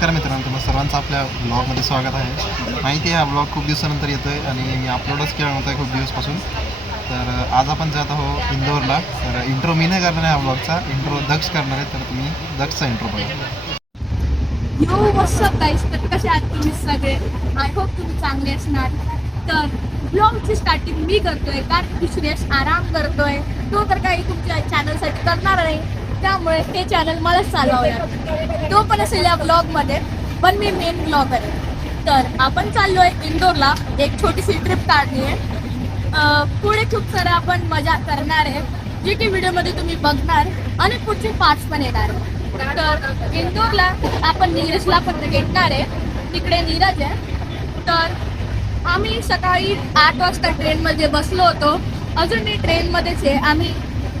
नमस्कार मित्रांनो, तुम्हाला सर्वांचं आपल्या ब्लॉगमध्ये स्वागत आहे. माहिती आहे हा ब्लॉग खूप दिवसानंतर येतो आहे आणि मी अपलोडच केला नव्हता खूप दिवसपासून. तर आज आपण जात आहोत इंदोरला. तर इंट्रो मी नाही करणार आहे, हा ब्लॉगचा इंट्रो दक्ष करणार आहे. तर तुम्ही दक्षचा इंट्रो बघा. यो व्हॉट्स अप गाईस, तर कसे आहात तुम्ही सगळे? आय होप तुम्ही चांगले असणार. तर ब्लॉगची स्टार्टिंग मी करतोय कारण की सुरेश आराम करतोय. तो तर काही तुमच्या चॅनलसाठी करणार नाही, त्यामुळे हे चॅनल मलाच चालवणार. तो पण असेल या ब्लॉगमध्ये, पण मी मेन ब्लॉगर आहे. तर आपण चाललोय इंदोरला, एक छोटीशी ट्रिप काढली आहे. पुढे खूप सारं आपण मजा करणार आहे, जी की व्हिडिओमध्ये तुम्ही बघणार आणि पुढचे पार्ट्स पण येणार आहे. तर इंदोरला आपण नीरजला पण भेटणार आहे, तिकडे नीरज आहे. तर आम्ही सकाळी 8 वाजता ट्रेनमध्ये बसलो होतो, अजूनही ट्रेनमध्येच आहे. आम्ही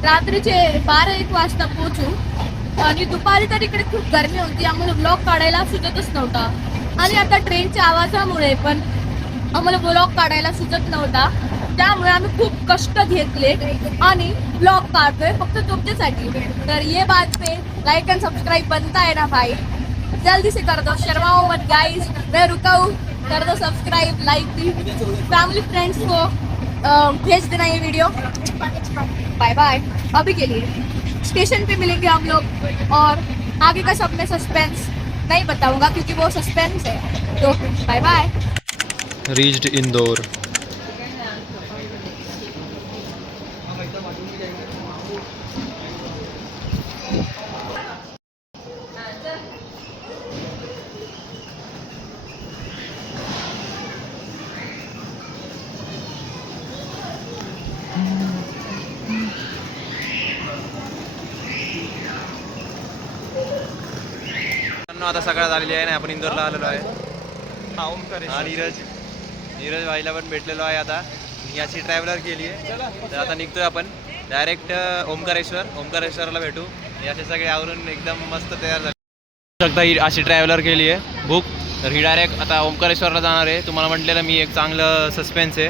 रात्रीचे 12-1 वाजता पोहोचू आणि दुपारी तर इकडे खूप गरमी होती, आम्हाला ब्लॉग काढायला सुचतच नव्हता. आणि आता ट्रेनच्या आवाजामुळे पण आम्हाला ब्लॉग काढायला सुचत नव्हता, त्यामुळे आम्ही खूप कष्ट घेतले आणि ब्लॉग काढतोय फक्त तुमच्यासाठी. तर ये बात पे लाइक एंड सब्सक्राइब बनता है ना भाई, जल्दी से कर दो, शर्माओ मत गाइस, मैं रुका हूँ. कर दो सब्सक्राइब, लाइक भी, फैमिली फ्रेंड्स को भेज देना ये वीडियो. Bye bye. अभी के लिए स्टेशन पे मिलेंगे हम लोग, और आगे का सब में सस्पेंस नहीं बताऊंगा क्योंकि वो सस्पेंस है. तो बाय बाय. रीच्ड इंदौर. आता सकाळ झालेली आहे ना, आपण इंदोरला आलेलो आहे. हा नीरज भाईला पण भेटलेलो आहे. आता याची ट्रॅव्हलर केली आहे, तर आता निघतोय आपण डायरेक्ट ओंकारेश्वरला भेटू. याचे सगळे आवरून एकदम मस्त तयार झाले शकता. ही अशी ट्रॅव्हलर केली आहे बुक, तर ही डायरेक्ट आता ओंकारेश्वरला जाणार आहे. तुम्हाला म्हटलेलं मी एक चांगलं सस्पेन्स आहे,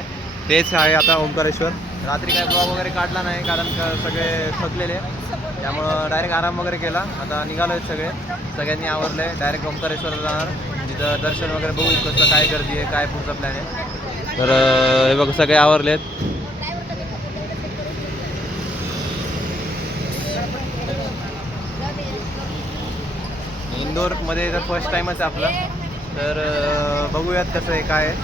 तेच आहे आता ओंकारेश्वर. रात्री काय ब्लॉग वगैरे काढला नाही कारण सगळे थकलेले, त्यामुळं डायरेक्ट आराम वगैरे केला. आता निघालो आहेत सगळ्यांनी आवरलं आहे. डायरेक्ट ओंकारेश्वरला जाणार, तिथं दर्शन वगैरे बघू कसं काय गर्दी आहे, काय पुढचा प्लॅन आहे. तर हे बघ सगळे आवरले आहेत. इंदोरमध्ये तर फर्स्ट टाईमच आहे आपलं, तर बघूयात कसं आहे काय आहे,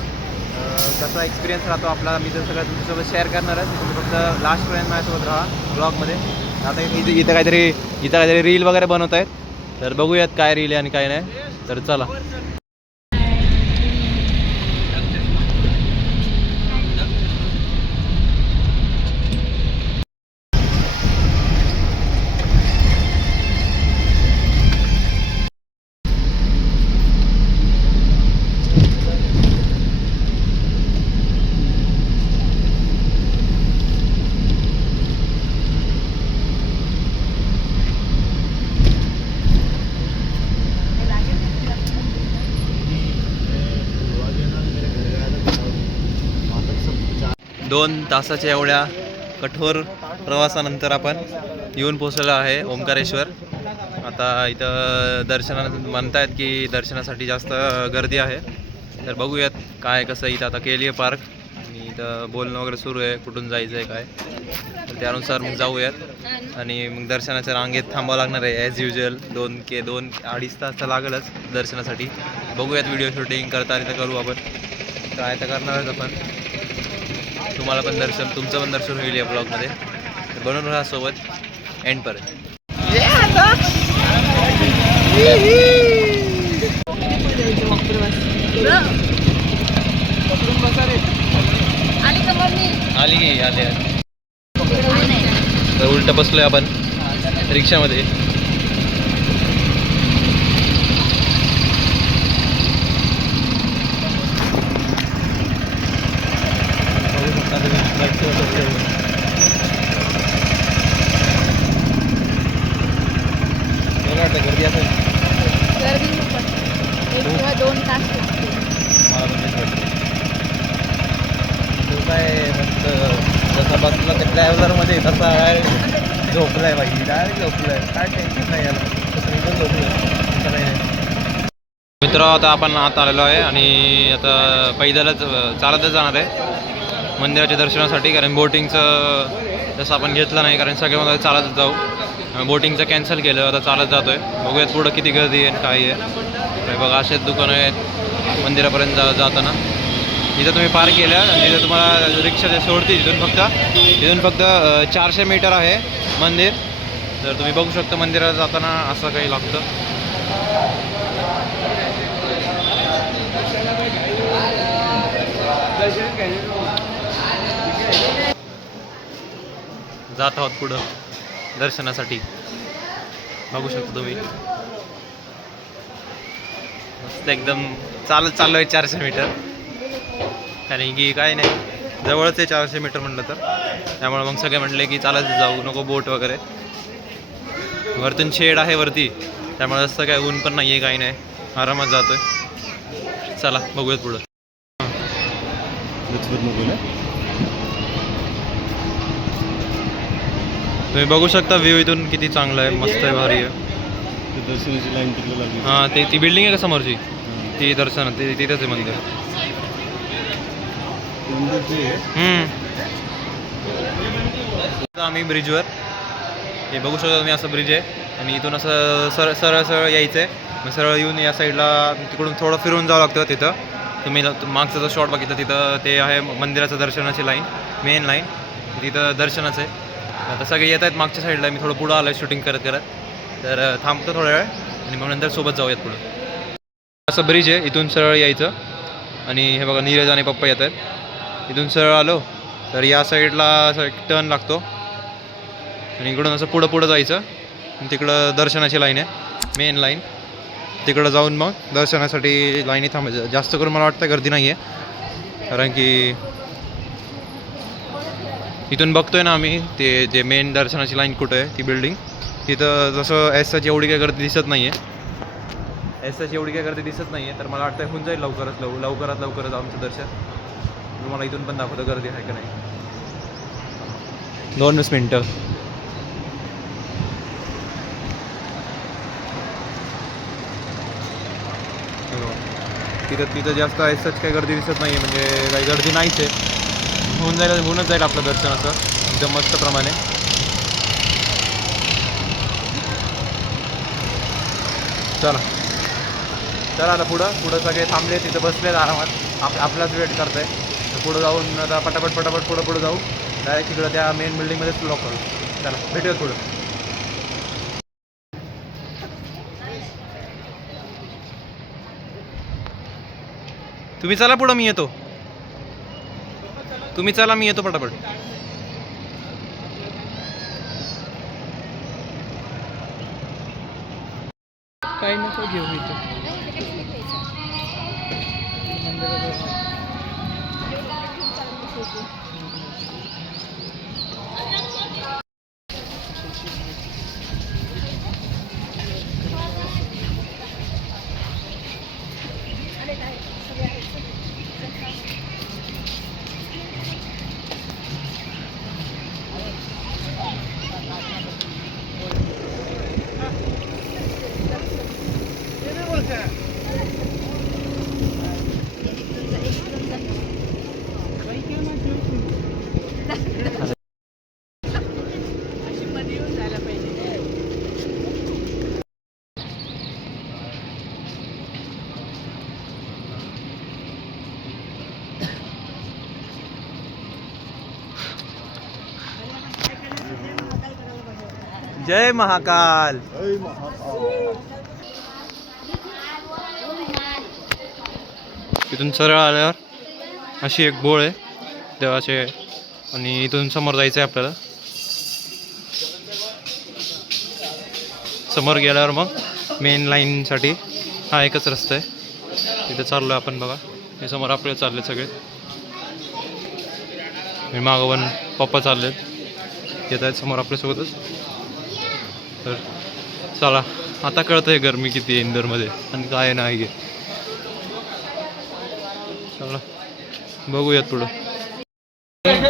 कसा एक्सपिरियन्स राहतो आपला. मी तर सगळं तुमच्यासोबत शेअर करणार आहे, तुम्ही फक्त लास्टपर्यंत माझ्यासोबत राहा ब्लॉगमध्ये. आता इथं काहीतरी रील वगैरे बनवत आहेत, तर बघूयात काय रील आहे आणि काय नाही. तर चला. दोन तासाच्या एवढ्या कठोर प्रवासानंतर आपण येऊन पोचलेलो आहे ओंकारेश्वर. आता इथं म्हणतायत की दर्शनासाठी जास्त गर्दी आहे, तर बघूयात काय कसं. इथं आता केली आहे पार्क आणि इथं बोलणं वगैरे सुरू आहे कुठून जायचं आहे काय, तर त्यानुसार मग जाऊयात. आणि मग दर्शनाच्या रांगेत थांबावं लागणार आहे ॲज युजल. 2-2.5 तास तर लागेलच दर्शनासाठी. बघूयात व्हिडिओ शूटिंग करता करू आपण, ट्राय तर करणारच आपण. तुम्हाला पण तुमचं पण दर्शन होईल या ब्लॉगमध्ये, तर बनवून राहा सोबत एंडपर्यंत. आले तर उलट बसलोय आपण रिक्षामध्ये. गर्दी असेल, गर्दी 1 किंवा 2 तास मला पण तेच वाटतं. तो काय मस्त जसा बसला त्या ट्रॅव्हलरमध्ये तसा झोपलाय बाई, डायरेक्ट झोपलाय. काय टेन्शन नाही याला, झोपलं. मित्र आता आपण आत आलेलो आहे आणि आता पैदलच चालतच जाणार आहे मंदिराच्या दर्शनासाठी, कारण बोटिंगचं जसं आपण घेतलं नाही, कारण सगळे मला चालतच जाऊ. बोटिंगचं कॅन्सल केलं, आता चालत जातो आहे. बघूयात पुढं किती गर्दी आहे काय आहे. बघा असेच दुकानं आहेत मंदिरापर्यंत जाताना. इथं तुम्ही पार्क केलं आणि तिथं तुम्हाला रिक्षा सोडते तिथून फक्त 400 मीटर आहे मंदिर. तर तुम्ही बघू शकता मंदिरात जाताना असं काही लागतं. जात आहोत पुढं दर्शनासाठी, बघू शकता तुम्ही. मस्त एकदम चालत चाललो आहे 400 मीटर, कारण की काय नाही जवळच आहे 400 मीटर म्हटलं तर. त्यामुळे मग सगळे म्हटले की चालत जाऊ नको, बोट वगैरे. वरतून शेड आहे वरती, त्यामुळे जास्त काय ऊन पण नाही आहे काही नाही, आरामात जातोय. चला बघूयात पुढं. तुम्ही बघू शकता व्ह्यू इथून किती चांगला आहे, मस्त आहे, भारी आहे. दर्शनाची लाईन तिकडे लागली. हां ते ती बिल्डिंग आहे का समोरची, ती दर्शन ते तिथंच आहे मंदिर. आम्ही ब्रिजवर हे बघू शकता तुम्ही, असं ब्रिज आहे आणि इथून असं सरळ सरळ यायचं आहे. मग सरळ येऊन या साईडला तिकडून थोडं फिरून जावं लागतं. तिथं तुम्ही मागचा जो शॉट बघितलं तिथं ते आहे मंदिराचं दर्शनाची लाईन, मेन लाईन तिथं दर्शनाचं आहे. आता सगळे येत आहेत मागच्या साईडला, मी थोडं पुढं आलो आहे शूटिंग करत करत. तर थांबतो थोड्या वेळ आणि मग नंतर सोबत जाऊयात पुढं. असं ब्रिज आहे, इथून सरळ यायचं आणि हे बघा नीरज आणि पप्पा येत आहेत. इथून सरळ आलो तर या साईडला असं एक टर्न लागतो आणि इकडून असं पुढं जायचं. तिकडं दर्शनाची लाईन आहे, मेन लाईन. तिकडं जाऊन मग दर्शनासाठी लाईनी थांबायचं. जास्त करून मला वाटतं गर्दी नाही आहे, कारण की इथून बघतोय ना आम्ही ते जे मेन दर्शनाची लाईन कुठं आहे ती बिल्डिंग, तिथं जसं एसची एवढी काही गर्दी दिसत नाही आहे. तर मला वाटतं होऊन जाईल लवकरात आमचं दर्शन. तुम्हाला इथून पण दाखवतो गर्दी आहे का नाही. 2 मिनटं. तिथं जास्त एसच काही गर्दी दिसत नाही आहे, म्हणजे काही गर्दी नाहीच आहे. होऊनच जाईल आपलं दर्शन असं एकदम मस्त प्रमाणे. चला आता पुढं सगळे थांबले, तिथं बसलेत आरामात, आपलाच वेट करत आहे. तर पुढं जाऊन आता पटापट पुढं जाऊ डायरेक्ट तिकडं त्या मेन बिल्डिंगमध्येच लॉक करू. चला भेटूयात पुढं. तुम्ही चला पुढं, मी येतो. पटापट. काही नको घेऊ इथं. जय महाकाल. इथून सरळ आल्यावर अशी एक बोळ आहे देवाचे आणि इथून समोर जायचं आहे आपल्याला. समोर गेल्यावर मग मेन लाईनसाठी हा एकच रस्ता आहे, तिथे चाललो आहे आपण. बघा हे समोर आपले चालले सगळे, मी मागं पण पप्पा चाललेत, येत आहेत समोर आपल्यासोबतच. तर चला आता कळतं आहे गरमी किती आहे इंदोरमध्ये आणि काय नाही आहे. चला बघूयात पुढं.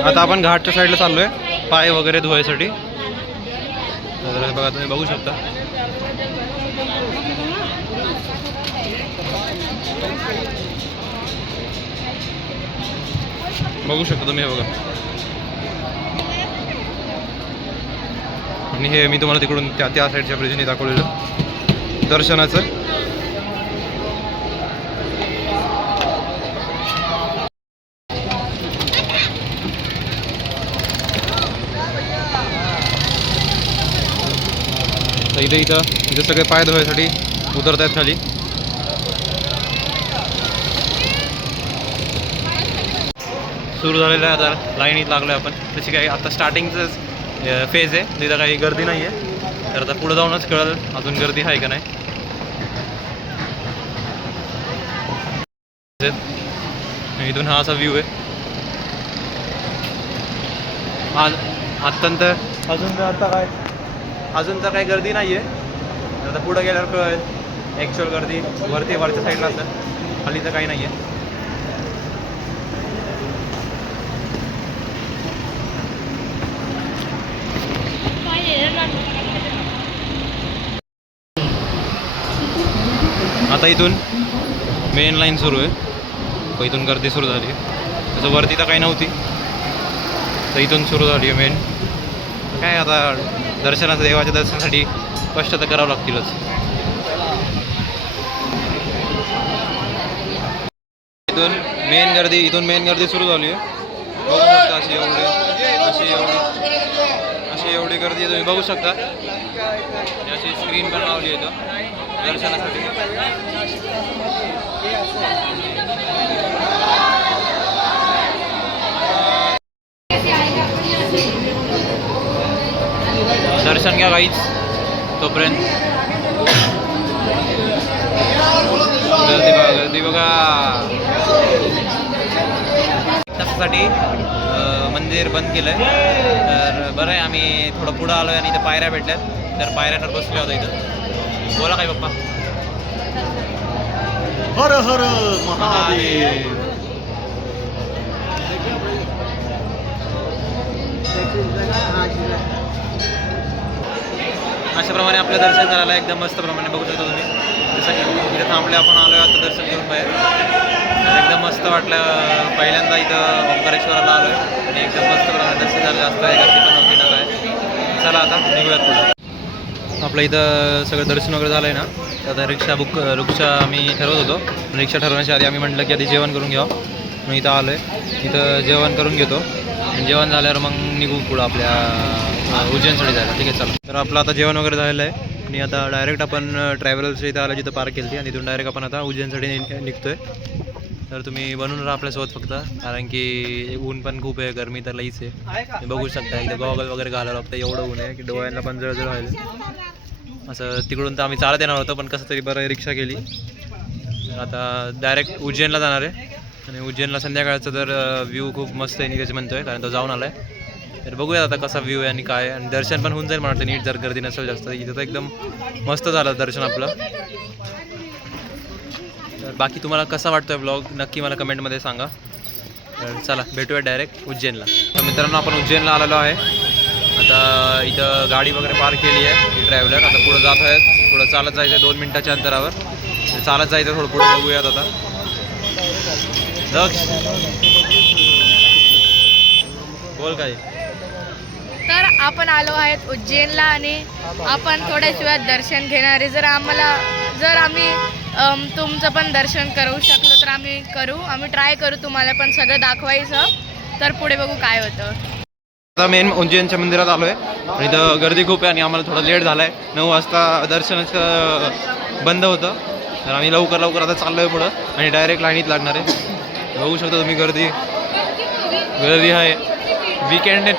आता आपण घाटच्या साईडला चाललो आहे पाय वगैरे धुवायसाठी. तर बघा तुम्ही बघू शकता बघू शकता तुम्ही, हे बघा. आणि हे मी तुम्हाला तिकडून त्या साईडच्या ब्रिजने दाखवलेलं दर्शनाचं. तर इथे सगळे पाय धुवायसाठी उतरत आहेत खाली. सुरू झालेलं आहे आता, लाईनीत लागलो आहे आपण. तशी काही आता स्टार्टिंगचंच फेज आहे, तिथं काही गर्दी नाही आहे. तर आता पुढं जाऊनच कळेल अजून गर्दी आहे का नाही. इथून हा असा व्ह्यू आहे. अजून तर काही गर्दी नाही आहे. आता पुढं गेल्यावर कळेल ॲक्च्युअल गर्दी. वरच्या साईडला असेल, खाली तर काही नाही आहे. आता इथून मेन लाईन सुरू आहे. इथून गर्दी सुरू झाली आहे. तसं वरती तर काही नव्हती, तर इथून सुरू झाली आहे मेन. काय आता दर्शनाचं, देवाच्या दर्शनासाठी कष्ट तर करावं लागतीलच. इथून मेन गर्दी सुरू झाली आहे. बघू शकता अशी एवढी गर्दी तुम्ही बघू शकता. अशी स्क्रीन पण लावली आहे इथं दर्शनासाठी. दर्शन घ्या काहीच तोपर्यंत. गर्दी बघा. त्यासाठी मंदिर बंद केलं आहे. तर बरं आहे, आम्ही थोडं पुढं आलो आहे आणि इथं पायऱ्या भेटल्यात. तर पायऱ्यावर बसलो होतो इथं. बोला काय पप्पा. हर हर महादेव. अशाप्रमाणे आपलं दर्शन करायला एकदम मस्त प्रमाणे बघू शकता तुम्ही. जसं की इथं थांबले आपण आलो आता दर्शन घेऊन बाहेर. तर एकदम मस्त वाटलं. पहिल्यांदा इथं ओंकारेश्वराला आलो आहे आणि एकदम मस्त प्रमाणे दर्शन झालं. जास्त आहे, गर्दी पण नव्हती ना काय. चला आता निघूयात पुढे. आपलं इथं सगळं दर्शन वगैरे झालं आहे ना. तर आता रिक्षा आम्ही ठरवत होतो. रिक्षा ठरवण्याच्या आधी आम्ही म्हटलं की आधी जेवण करून घ्यावं. मग इथं आलो आहे. इथं जेवण करून घेतो आणि जेवण झाल्यावर मग निघू पुढं आपल्या उज्जैनसाठी जायला. ठीक आहे, चला. तर आपलं आता जेवण वगैरे झालेलं आहे आणि आता डायरेक्ट आपण ट्रॅव्हलर्सच्या इथं आलं, जिथं पार्क केली होती. आणि तिथून डायरेक्ट आपण आता उज्जैनसाठी निघतोय. तर तुम्ही बनवून राहा आपल्यासोबत फक्त, कारण की ऊन पण खूप आहे, गरमी तर लईच आहे. तुम्ही बघू शकता इथं गॉगल वगैरे घालावं लागतं. एवढं ऊन आहे की डोळ्यांना पण जळजळ व्हायला. असं तिकडून तर आम्ही चालत येणार होतो, पण कसं तरी बरं रिक्षा केली. आता डायरेक्ट उज्जैनला जाणार आहे. आणि उज्जैनला संध्याकाळचं तर व्ह्यू खूप मस्त आहे नीरज म्हणतोय, कारण तो जाऊन आला आहे. तर बघूया आता कसा व्ह्यू आहे आणि काय. आणि दर्शन पण होऊन जाईल मला वाटतं नीट, जर गर्दी नसेल जास्त. इथं तर एकदम मस्त झालं दर्शन आपलं. तर बाकी तुम्हाला कसा वाटतोय ब्लॉग नक्की मला कमेंटमध्ये सांगा. तर चला भेटूया डायरेक्ट उज्जैनला. तर मित्रांनो आपण उज्जैनला आलेलो आहे. आता इथं गाडी वगैरे पार्क केली आहे ट्रॅव्हलर. आता पुढं जात आहेत. थोडं चालत जायचं आहे 2 मिनिटाच्या अंतरावर. चालत जायचं थोडं पुढे, बघूयात आता. दक्ष बोल काय. तर आपण आलो आहेत उज्जैनला आणि आपण थोड्याच वेळात दर्शन घेणार आहे. जर आम्ही तुमचं पण दर्शन करू शकलो तर आम्ही करू. आम्ही ट्राय करू तुम्हाला पण सगळं दाखवायचं. तर पुढे बघू काय होतं. आता मेन उज्जैनच्या मंदिरात आलो आहे आणि इथं गर्दी खूप आहे आणि आम्हाला थोडा लेट झाला आहे. 9 वाजता दर्शनाचं बंद होतं. तर आम्ही लवकर आता चाललो आहे पुढं आणि डायरेक्ट लाईनीत लागणार आहे. बघू शकता तुम्ही गर्दी आहे. वीकेंड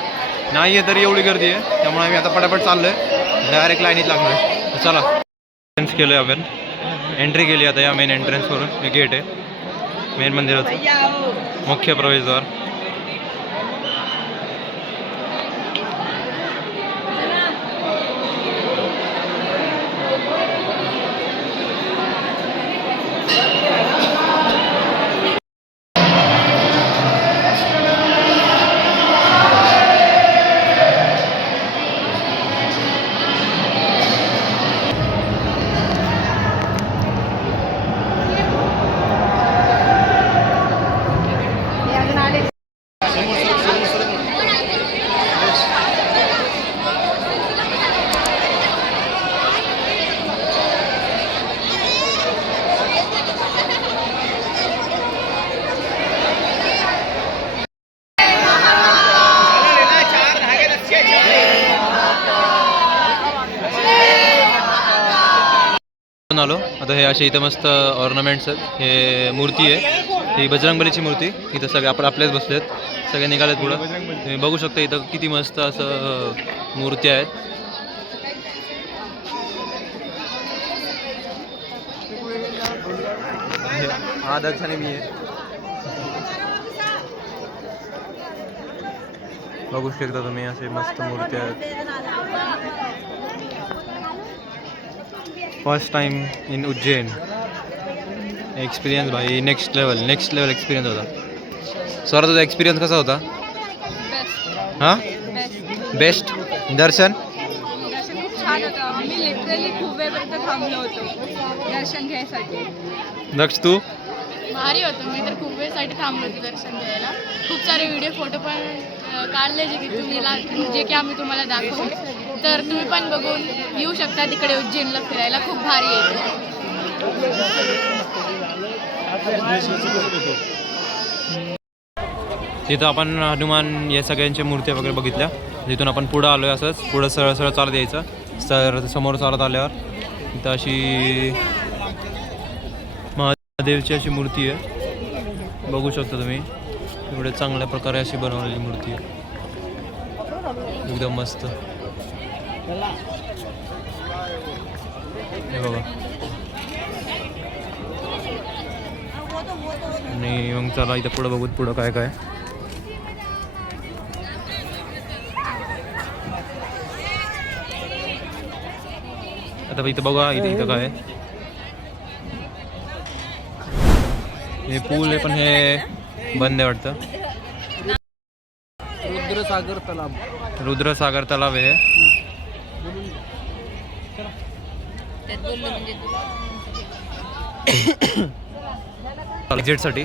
नाही आहे तरी एवढी गर्दी आहे. त्यामुळे आम्ही आता पटापट चाललो आहे, डायरेक्ट लाईनीत लागणार आहे. चला एंट्रन्स केलं आहे आपण. एंट्री केली आता या मेन एंट्रन्सवरून. हे गेट आहे मेन मंदिराचं, मुख्य प्रवेशद्वार. बघून आलो. आता हे असे इथं मस्त ऑर्नामेंट्स आहेत. हे मूर्ती आहे, ही बजरंगबलीची मूर्ती. इथं सगळे आपल्याच बसलेत, सगळे निघालेत पुढं. तुम्ही बघू शकता इथं किती मस्त असं मूर्ती आहेत. हा दर्शनी मी आहे, बघू शकता तुम्ही असे मस्त मूर्ती आहेत. First time in Ujjain. Experience भाई नेक्स्ट लेवल एक्सपिरियन्स होता. सर तुझा एक्सपिरियन्स कसा होता? हां बेस्ट. दर्शन खूप छान होतं. मी लिटरली खूप वेळपर्यंत थांबलो होतो दर्शन घ्यायसाठी. दक्ष तू? भारी होतं. मी तर खूप वेळसाठी थांबलो होतो दर्शन घ्यायला. खूप सारे व्हिडिओ फोटो पण काढले जे की जे की आम्ही तुम्हाला दाखवू. तर तुम्ही पण बघून येऊ शकता तिकडे उज्जैनला फिरायला. खूप भारी आहे. तिथं आपण हनुमान या सगळ्यांच्या मूर्त्या वगैरे बघितल्या. तिथून आपण पुढं आलो आहे. असंच पुढं सरळ सरळ चालत यायचं. समोर चालत आल्यावर इथं अशी महादेवची अशी मूर्ती आहे, बघू शकता तुम्ही. एवढे चांगल्या प्रकारे अशी बनवलेली मूर्ती आहे, एकदम मस्त. हे बघा. आणि मग चला इथं पुढं बघूत पुढं काय काय. आता इथं बघा, इथं काय आहे. हे पूल आहे पण हे बंद आहे वाटतं. रुद्रसागर तलाव आहे. एक्झिटसाठी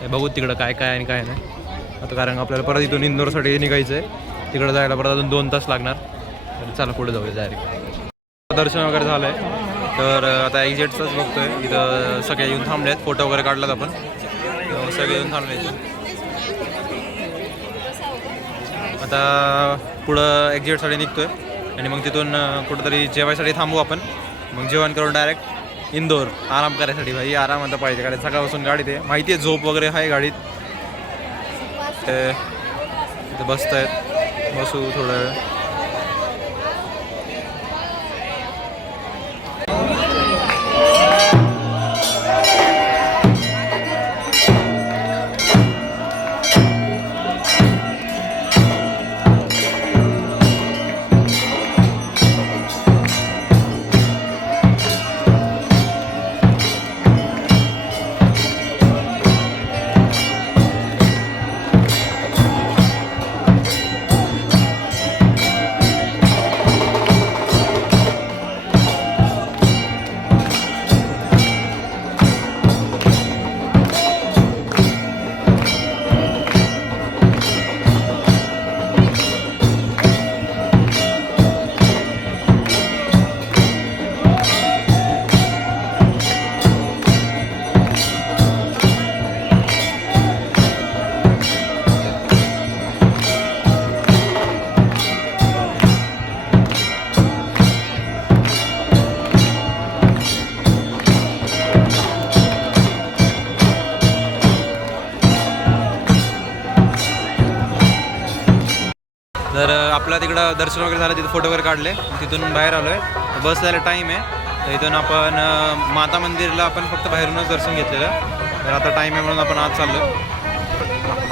हे बघू तिकडं काय काय आणि काय नाही. आता कारण आपल्याला परत इथून इंदोरसाठी निघायचं आहे. तिकडं जायला परत अजून 2 तास लागणार. तर चला पुढे जाऊया डायरेक्ट. दर्शन वगैरे झालं आहे. तर आता एक्झिटचंच बघतोय. इथं सगळे येऊन थांबले आहेत. फोटो वगैरे काढलात आपण, सगळे येऊन थांबले. आता पुढं एक्झिटसाठी निघतोय आणि मग तिथून कुठंतरी जेवायसाठी थांबू आपण. मग जेवण करून डायरेक्ट इंदोर आराम करायसाठी. भाई आराम आता पाहिजे, कारण सकाळपासून गाडीत आहे. माहिती आहे झोप वगैरे आहे गाडीत. तिथं बसत आहेत, बसू थोडा वेळ. तर आपला तिकडं दर्शन वगैरे झालं, तिथं फोटो वगैरे काढले. तिथून बाहेर आलो आहे. बस जायला टाईम आहे. तर इथून आपण माता मंदिरला आपण फक्त बाहेरूनच दर्शन घेतलेलं. तर आता टाईम आहे म्हणून आपण आज चाललो.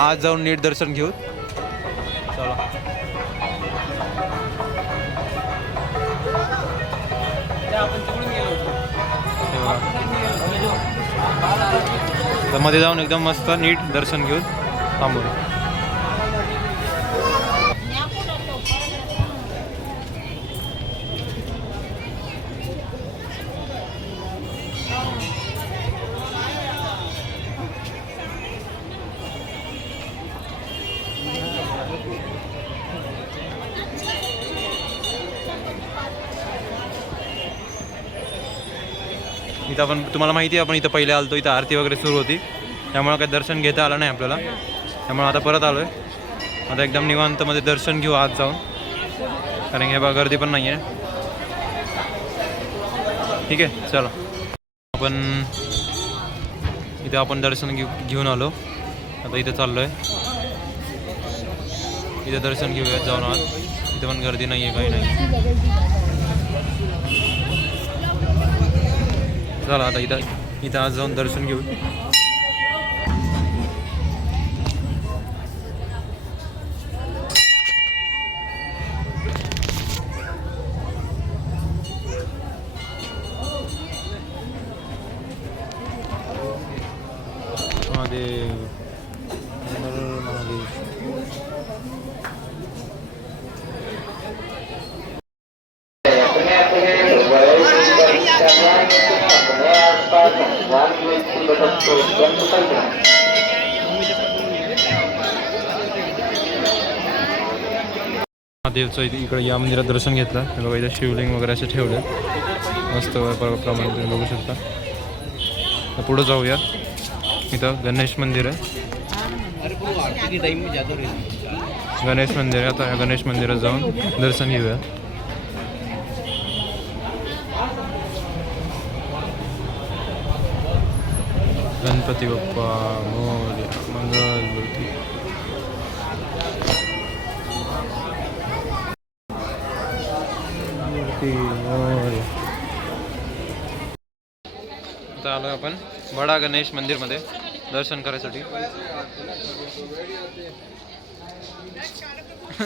आज जाऊन नीट दर्शन घेऊ. चला. तर मध्ये जाऊन एकदम मस्त नीट दर्शन घेऊन थांबू. इथं आपण, तुम्हाला माहिती आहे आपण इथं पहिले आलतो, इथं आरती वगैरे सुरू होती. त्यामुळं काही दर्शन घेता आलं नाही आपल्याला. त्यामुळे आता परत आलो आहे. आता एकदम निवांतमध्ये दर्शन घेऊ आज जाऊन, कारण हे बघा गर्दी पण नाही आहे. ठीक आहे, चला. पण इथे आपण दर्शन घेऊन आलो. आता इथे चाललो आहे. इथे दर्शन घेऊयात जाऊन आज. इथे पण गर्दी नाही आहे, काही नाही. चला आता इथं आज जाऊन दर्शन घेऊ. महादेव महादेव. महादेवचं इकडे या मंदिरात दर्शन घेतलं. हे बघा इथं शिवलिंग वगैरे असे ठेवले मस्त प्रमाणे तुम्ही बघू शकता. पुढं जाऊया. इथं गणेश मंदिर आहे. गणेश मंदिर आहे. आता गणेश मंदिरात जाऊन दर्शन घेऊया. गणपती बाप्पा मोरया मंगलमूर्ती. आता आलो आपण बडा गणेश मंदिरमध्ये दर्शन करायसाठी.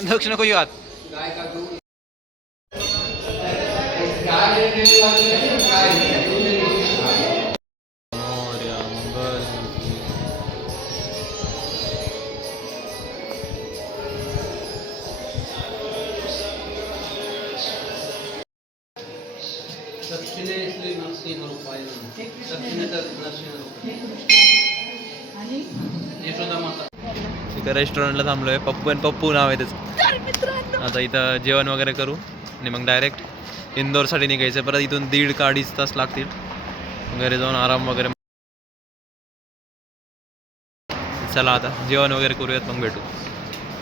दक्षिण नको येऊ आत. मोरया मंगलमूर्ती. इथं रेस्टॉरंटला थांबलोय. पप्पू नाव आहे त्याचं. आता इथं जेवण वगैरे करू आणि मग डायरेक्ट इंदोरसाठी निघायचं. परत इथून 1.5 का 2.5 तास लागतील. घरी जाऊन आराम वगैरे. चला आता जेवण वगैरे करूयात, मग भेटू.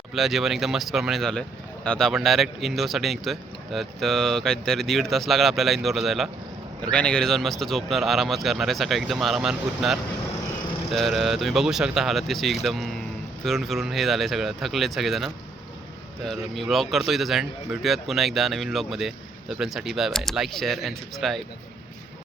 आपलं जेवण एकदम मस्त प्रमाणे झालं आहे. आता आपण डायरेक्ट इंदोरसाठी निघतोय. तर काहीतरी 1.5 तास लागला आपल्याला इंदोरला जायला. तर काही नाही, घरी जाऊन मस्त झोपणार, आरामच करणार आहे. सकाळी एकदम आरामात उठणार. तर तुम्ही बघू शकता हालत कशी एकदम फिरून हे झालं आहे, सगळं थकलेत सगळेजण. तर मी व्लॉग करतो इथं एंड. भेटूयात पुन्हा एकदा नवीन व्लॉगमध्ये. तोपर्यंतसाठी bye bye. Like share and subscribe.